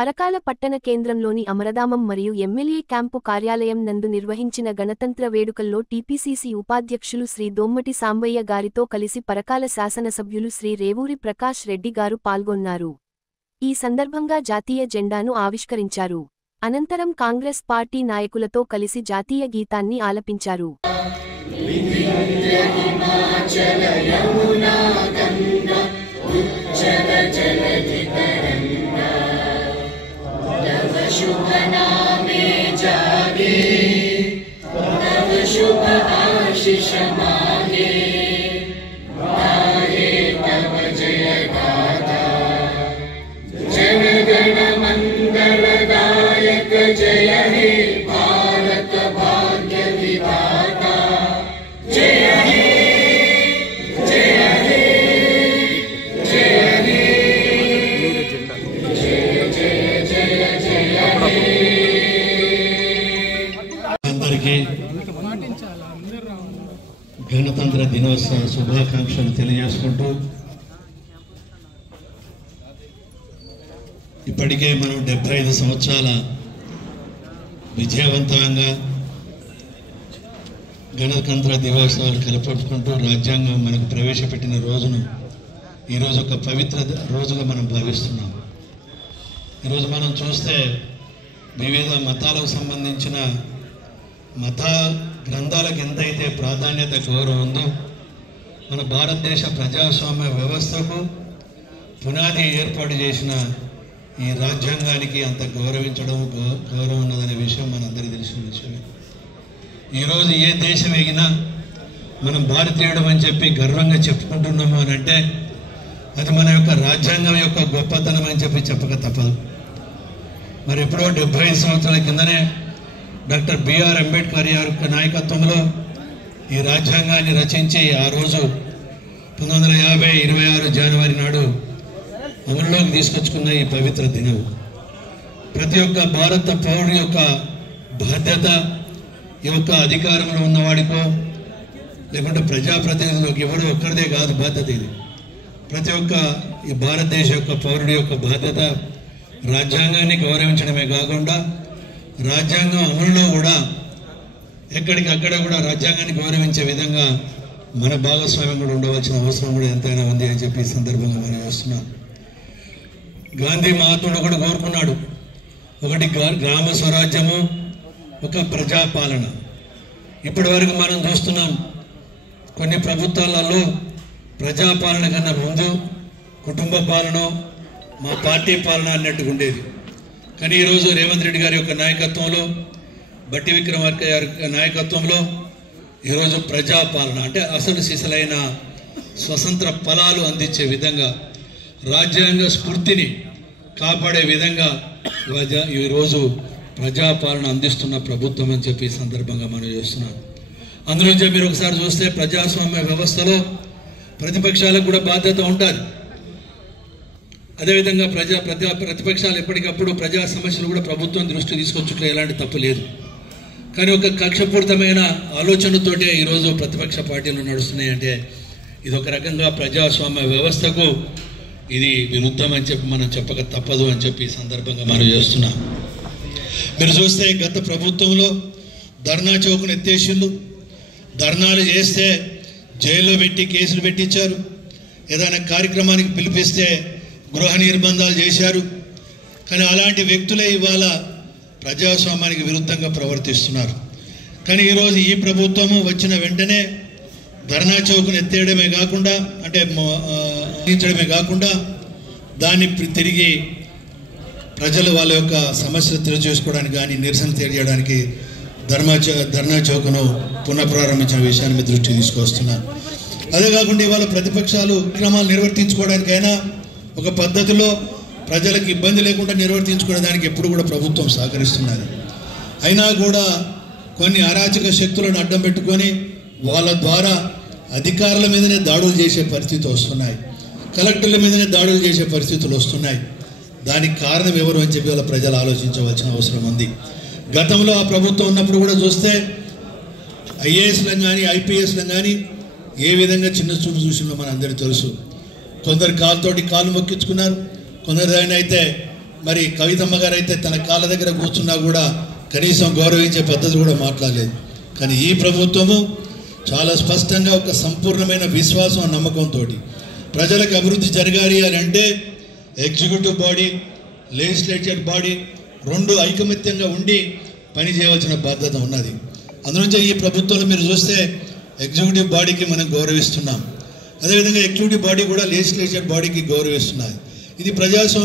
పరకాల పట్టణ కేంద్రంలోని అమరధామం మరియు ఎమ్మెల్యే క్యాంపు కార్యాలయం నందు నిర్వహించిన గణతంత్ర వేడుకల్లో టీపీసీసీ ఉపాధ్యక్షులు శ్రీ దొమ్మటి సాంబయ్య గారితో కలిసి పరకాల శాసనసభ్యులు శ్రీ రేవూరి ప్రకాష్ రెడ్డి గారు పాల్గొన్నారు. ఈ సందర్భంగా జాతీయ జెండాను ఆవిష్కరించారు. అనంతరం కాంగ్రెస్ పార్టీ నాయకులతో కలిసి జాతీయ గీతాన్ని ఆలపించారు. शुभ नामे जागे तव शुभ आशीष मांगे गाये तव जय गाथा जन गण मंगल दायक जय हे भारत भाग्य विधाता जय हे जय हे जय हे గణతంత్ర దినోత్సవ శుభాకాంక్షలు తెలియజేసుకుంటూ ఇప్పటికే మనం 75 సంవత్సరాల విజయవంతంగా గణతంత్ర దినోత్సవాలు కలపట్టుకుంటూ రాజ్యాంగం మనకు ప్రవేశపెట్టిన రోజును ఈరోజు ఒక పవిత్ర రోజుగా మనం భావిస్తున్నాం. ఈరోజు మనం చూస్తే వివిధ మతాలకు సంబంధించిన మత గ్రంథాలకు ఎంతైతే ప్రాధాన్యత గౌరవం ఉందో మన భారతదేశ ప్రజాస్వామ్య వ్యవస్థకు పునాది ఏర్పాటు చేసిన ఈ రాజ్యాంగానికి అంత గౌరవం ఉన్నదనే విషయం మనందరికీ తెలిసిన విషయమే. ఈరోజు ఏ దేశం ఎగినా మనం భారతీయుడు అని చెప్పి గర్వంగా చెప్పుకుంటున్నాము అని అంటే అది మన యొక్క రాజ్యాంగం యొక్క గొప్పతనం అని చెప్పి చెప్పక తప్పదు. మరి ఎప్పుడో 75 సంవత్సరాల కిందనే డాక్టర్ బిఆర్ అంబేద్కర్ గారి నాయకత్వంలో ఈ రాజ్యాంగాన్ని రచించి ఆ రోజు 1950 26 జనవరి నాడు అమలులోకి తీసుకొచ్చుకున్న ఈ పవిత్ర దినం ప్రతి ఒక్క భారత పౌరుడి యొక్క బాధ్యత, ఈ యొక్క అధికారంలో ఉన్నవాడికో లేకుంటే ప్రజాప్రతినిధులకు ఎవరు ఒక్కరిదే కాదు బాధ్యత. ఇది ప్రతి ఒక్క ఈ భారతదేశ యొక్క పౌరుడి యొక్క బాధ్యత. రాజ్యాంగాన్ని గౌరవించడమే కాకుండా రాజ్యాంగం అమలులో కూడా ఎక్కడికక్కడ కూడా రాజ్యాంగాన్ని గౌరవించే విధంగా మన భాగస్వామ్యం కూడా ఉండవలసిన అవసరం కూడా ఎంతైనా ఉంది అని చెప్పి ఈ సందర్భంగా మనం చేస్తున్నాం. గాంధీ మహాత్ముడు కూడా కోరుకున్నాడు, ఒకటి గ్రామ స్వరాజ్యము, ఒక ప్రజాపాలన. ఇప్పటి వరకు మనం చూస్తున్నాం కొన్ని ప్రభుత్వాలలో ప్రజాపాలన కన్నా ముందు కుటుంబ పాలన, మా పార్టీ పాలన అన్నట్టుగా ఉండేది. కానీ ఈరోజు రేవంత్ రెడ్డి గారి యొక్క నాయకత్వంలో, బట్టి విక్రమార్క గారి నాయకత్వంలో ఈరోజు ప్రజాపాలన అంటే అసలు సిసలైన స్వతంత్ర ఫలాలు అందించే విధంగా, రాజ్యాంగ స్ఫూర్తిని కాపాడే విధంగా ఈరోజు ప్రజాపాలన అందిస్తున్న ప్రభుత్వం అని చెప్పి ఈ సందర్భంగా మనం చేస్తున్నాం. అందులోంచి మీరు ఒకసారి చూస్తే ప్రజాస్వామ్య వ్యవస్థలో ప్రతిపక్షాలకు కూడా బాధ్యత ఉంటుంది. అదేవిధంగా ప్రతిపక్షాలు ఎప్పటికప్పుడు ప్రజా సమస్యలు కూడా ప్రభుత్వం దృష్టి తీసుకొచ్చుట్లో ఎలాంటి తప్పు లేదు. కానీ ఒక కక్షపూరితమైన ఆలోచనతోటే ఈరోజు ప్రతిపక్ష పార్టీలు నడుస్తున్నాయి అంటే ఇది ఒక రకంగా ప్రజాస్వామ్య వ్యవస్థకు ఇది విరుద్ధం అని చెప్పి మనం చెప్పక తప్పదు అని చెప్పి ఈ సందర్భంగా మనం చేస్తున్నాం. మీరు చూస్తే గత ప్రభుత్వంలో ధర్నా చౌక్ను ఎత్తేసిండు, ధర్నాలు చేస్తే జైల్లో పెట్టి కేసులు పెట్టించారు, ఏదైనా కార్యక్రమానికి పిలిపిస్తే గృహ నిర్బంధాలు చేశారు. కానీ అలాంటి వ్యక్తులే ఇవాళ ప్రజాస్వామ్యానికి విరుద్ధంగా ప్రవర్తిస్తున్నారు. కానీ ఈరోజు ఈ ప్రభుత్వము వచ్చిన వెంటనే ధర్నా చౌక్ను ఎత్తేయడమే కాకుండా అంటే అందించడమే కాకుండా దాన్ని తిరిగి ప్రజలు వాళ్ళ యొక్క సమస్యలు తెలియజేసుకోవడానికి కానీ నిరసన తెలియజేయడానికి ధర్నా చౌక్ను పునఃప్రారంభించిన విషయాన్ని మీ దృష్టి తీసుకొస్తున్నారు. అదే కాకుండా ఇవాళ ప్రతిపక్షాలు కార్యక్రమాలు నిర్వర్తించుకోవడానికైనా ఒక పద్ధతిలో ప్రజలకు ఇబ్బంది లేకుండా నిర్వర్తించుకోవడానికి ఎప్పుడు కూడా ప్రభుత్వం సహకరిస్తున్నది. అయినా కూడా కొన్ని అరాచక శక్తులను అడ్డం పెట్టుకొని వాళ్ళ ద్వారా అధికారుల మీదనే దాడులు చేసే పరిస్థితి వస్తున్నాయి, కలెక్టర్ల మీదనే దాడులు చేసే పరిస్థితులు వస్తున్నాయి. దానికి కారణం ఎవరు అని చెప్పి వాళ్ళ ప్రజలు ఆలోచించవలసిన అవసరం ఉంది. గతంలో ఆ ప్రభుత్వం ఉన్నప్పుడు కూడా చూస్తే ఐఏఎస్లను కానీ ఐపీఎస్లను కానీ ఏ విధంగా చిన్న చూపు చూసిందో మన అందరికీ తెలుసు. కొందరు కాలుతోటి కాలు మొక్కించుకున్నారు, కొందరు అయితే మరి కవితమ్మ గారు అయితే తన కాళ్ళ దగ్గర కూర్చున్నా కూడా కనీసం గౌరవించే పద్ధతి కూడా మాట్లాడలేదు. కానీ ఈ ప్రభుత్వము చాలా స్పష్టంగా ఒక సంపూర్ణమైన విశ్వాసం నమ్మకంతో ప్రజలకు అభివృద్ధి జరగాలి అని అంటే ఎగ్జిక్యూటివ్ బాడీ, లెజిస్లేటివ్ బాడీ రెండు ఐకమత్యంగా ఉండి పని చేయవలసిన బాధ్యత ఉన్నది. అందునుంచే ఈ ప్రభుత్వంలో మీరు చూస్తే ఎగ్జిక్యూటివ్ బాడీకి మనం గౌరవిస్తున్నాం, అదేవిధంగా ఎగ్జిక్యూటివ్ బాడీ కూడా లెజిస్లేటివ్ బాడీకి గౌరవిస్తున్నది. ఇది ప్రజాస్వామ్యం.